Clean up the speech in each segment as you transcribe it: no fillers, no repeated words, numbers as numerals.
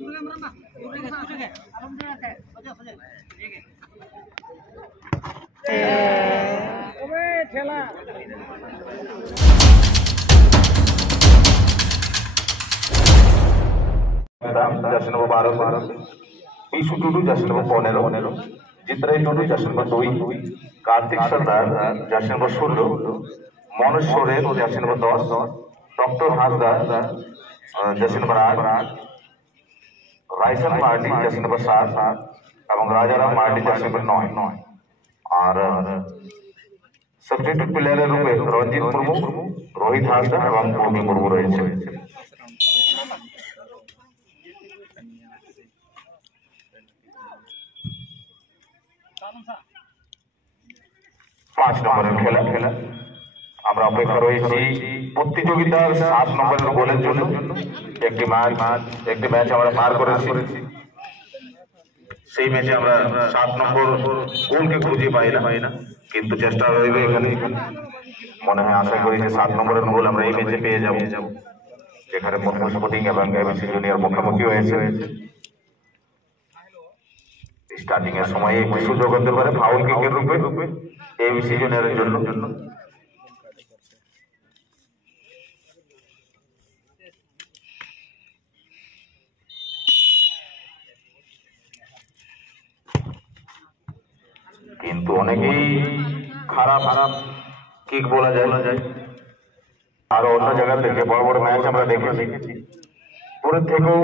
जश्न नंबर 12 पीछू टुडू जश्न नंबर 15 जितराई टुडू जश्न नंबर 2 कार्तिक सरदार जश्न नंबर 16 मनोज सोरेन जश्न नंबर 10 डॉक्टर हासदार जश्न नंबर 8 राइसन मार्टी जश्न नंबर 7 এবং রাজারাম মার্টি जश्न नंबर 9 আর সাবস্টিটিউট প্লেয়ারের রূপে রঞ্জিত মুর্মু রোহিত হাসদা এবং ভূমি মুর্মু রয়েছে। 5 নম্বরের খেলা আমরা অপেক্ষা রয়েছি প্রতিযোগিতার 7 নম্বরের গোলের জন্য। একটি ম্যাচ আমরা পার করেছি, সেই ম্যাচে আমরা 7 নম্বর গোলকে খুঁজে পাই না, কিন্তু চেষ্টা রইবে এখানে। মনে হয় আশা করি যে 7 নম্বরের গোল আমরা এই ম্যাচে পেয়ে যাব, যেখানে মুর্মু স্পোর্টিং এবং এবিসি জুনিয়র মুখোমুখি হয়েছে। স্টার্টিং এর সময় একটি সুযোগ হতে পারে ফাউল কিকের রূপে এবিসি জুনিয়রের জন্য। কিন্তু অনেকেই খারাপ কিক বলা যায়। আরো অন্য জায়গা থেকে বড় বড় ম্যাচ আমরা দেখেছি, দূরের থেকেও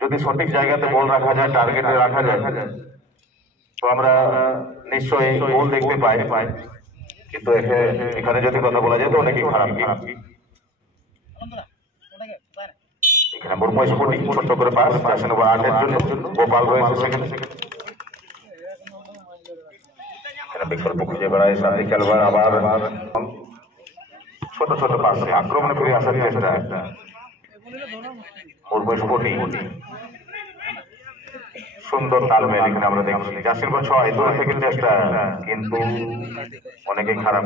যদি সঠিক জায়গাতে বল রাখা যায়, টার্গেটে রাখা যায়, তো আমরা নিশ্চয়ই গোল দেখতে পাই। কিন্তু এখানে যদি কথা বলা যায় তো অনেকেই খারাপ কিক। এখানে মুর্মু স্পোর্টিং ছোট্ট করে পাস জশ্ন নম্বর 8 এর জন্য গোপাল রয়েছে সেখানে। বিকল্প খুঁজে বেড়ায় সাথী খেলোয়াড়, আবার ছোট ছোট পাশে আক্রমণে ফিরে আসার চেষ্টা মুর্মু স্পোর্টিং। সুন্দর তালমেল এখানে আমরা দেখছি। জশ্ন নম্বর 6 দূর থেকে চেষ্টা, কিন্তু অনেকে খারাপ।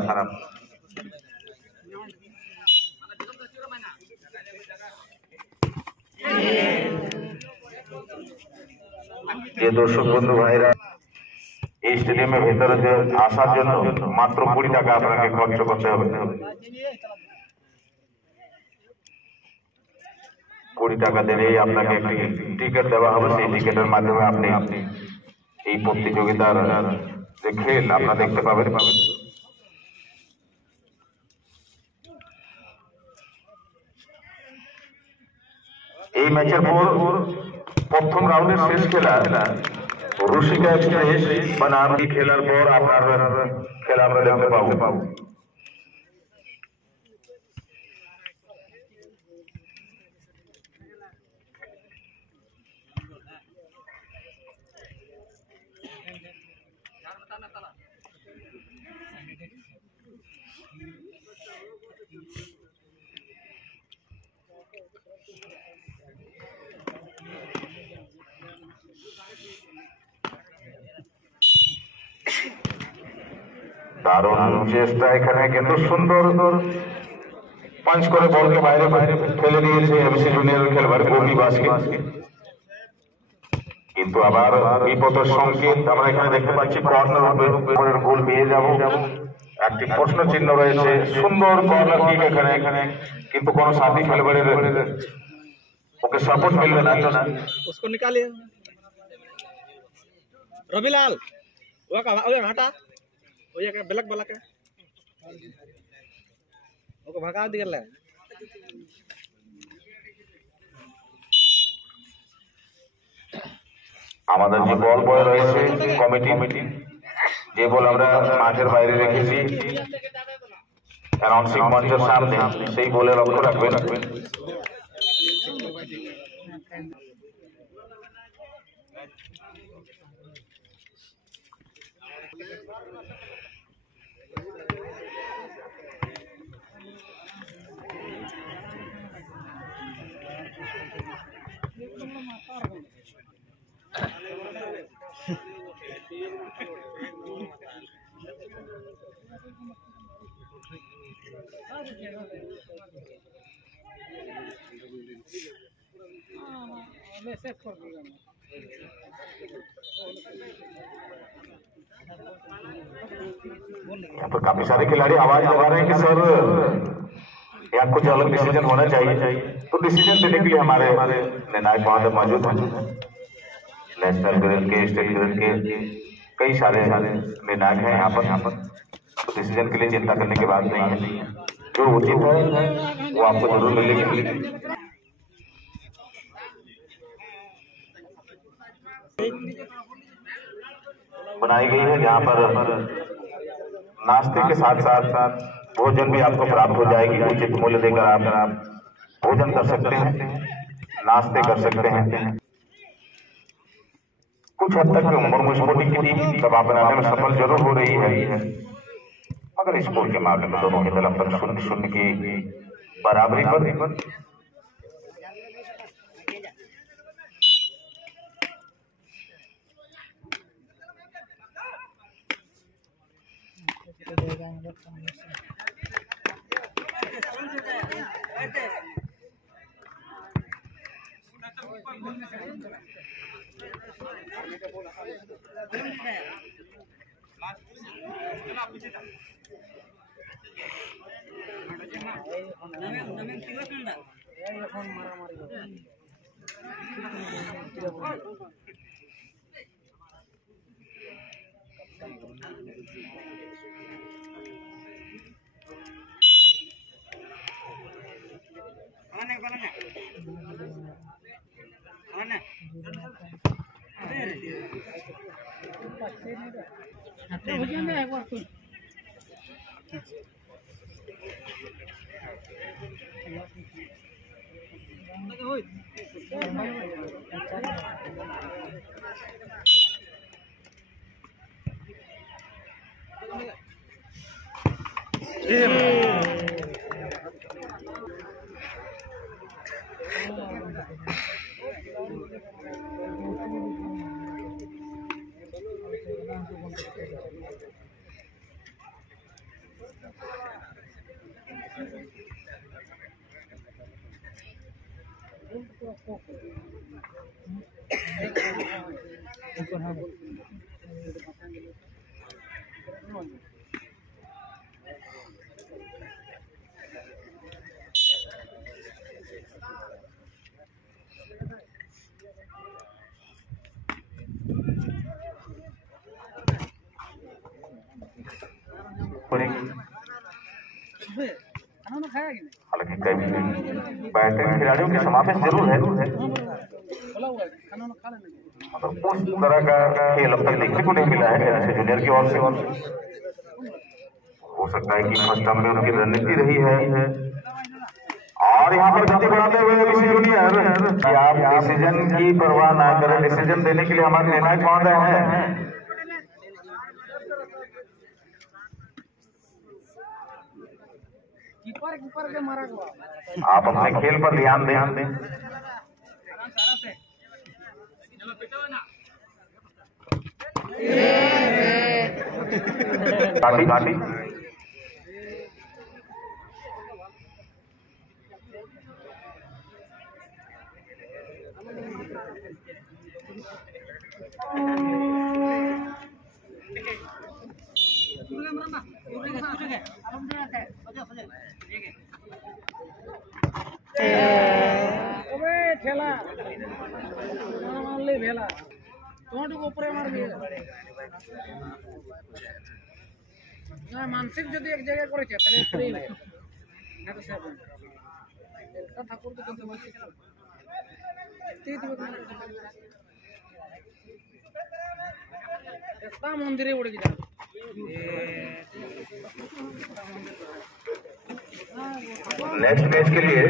যে দর্শক বন্ধু ভাইরা এই স্টেডিয়ামের ভেতরে আসার জন্য মাত্র 20 টাকা আপনাকে খরচ করতে হবে। 20 টাকা দিলেই আপনাকে একটি টিকিট দেওয়া হবে। সেই টিকিটের মাধ্যমে আপনি এই প্রতিযোগিতার যে খেল আপনারা দেখতে পাবেন। এই ম্যাচের পর প্রথম রাউন্ডের শেষ খেলা রুশিকা এক্সপ্রেস বনাম খেলার পর আপনার খেলা আমরা দেখতে পাবো। দারুণ চেষ্টা এখানে, কিন্তু সুন্দর পাঞ্চ করে বলকে বাইরে ফেলে দিয়েছে এবিসি জুনিয়রের খেলোয়াড় গৌরী বাসকে। কিন্তু আবার বিপদের সংকেত আমরা এখানে দেখতে পাচ্ছি। কর্নার গোল পেয়ে যাব, একটি প্রশ্ন চিহ্ন রয়েছে। সুন্দর কর্নার কিক এখানে, কিন্তু কোন সাথী খেলোয়াড়ের ওকে সাপোর্ট মিলবে না। उसको निकालिए रविलाल, वो हटा, वो ये ब्लैक वाला के ओके भगा दिया ले। আমাদের যে বল বয় রয়েছে কমিটি, যে বল আমরা মাঠের বাইরে রেখেছি অ্যানাউন্সিং মঞ্চের সামনে, সেই বলে লক্ষ্য রাখবেন। यहाँ पर काफी सारे खिलाड़ी आवाज लगा रहे हैं कि सर यहाँ कुछ अलग डिसीजन होना चाहिए। तो डिसीजन देने के लिए हमारे निर्णायक वहां पर मौजूद हैं। नेशनल ग्रिड के, स्टेट ग्रिड के कई सारे निर्णायक हैं यहाँ पर। तो डिसीजन के लिए चिंता करने की बात नहीं है, जो उचित है वो आपको जरूर मिलेगी। बनाई गई है जहाँ पर नाश्ते के साथ साथ भोजन भी आपको प्राप्त हो जाएगी। उचित मूल्य देकर आप भोजन कर सकते हैं, नाश्ते कर सकते हैं। कुछ हद तक उम्र स्पोर्टिंग की टीम दबाव बनाने में सफल जरूर हो रही है, मगर स्कोर के मामले में दोनों की तरफ पर 0-0 की बराबरी पर हालांकि कई बेहतरीन खिलाड़ियों के समावेश जरूर है, मगर उस तरह का खेल अब तक देखने को नहीं मिला है जैसे जूनियर की ओर से। हो सकता है कि फर्स्ट टर्म में उनकी रणनीति रही है। और यहाँ पर गति बढ़ाते हुए जूनियर कि आप डिसीजन की परवाह ना करें, डिसीजन देने के लिए हमारे निर्णायक कौन रहे हैं। आप अपने खेल पर ध्यान दें। काटी ठेला भेला ऊपर मार दिए मानसिक जो एक जगह करे ठाकुर मंदिर उड़ गया नेक्स्ट मैच के लिए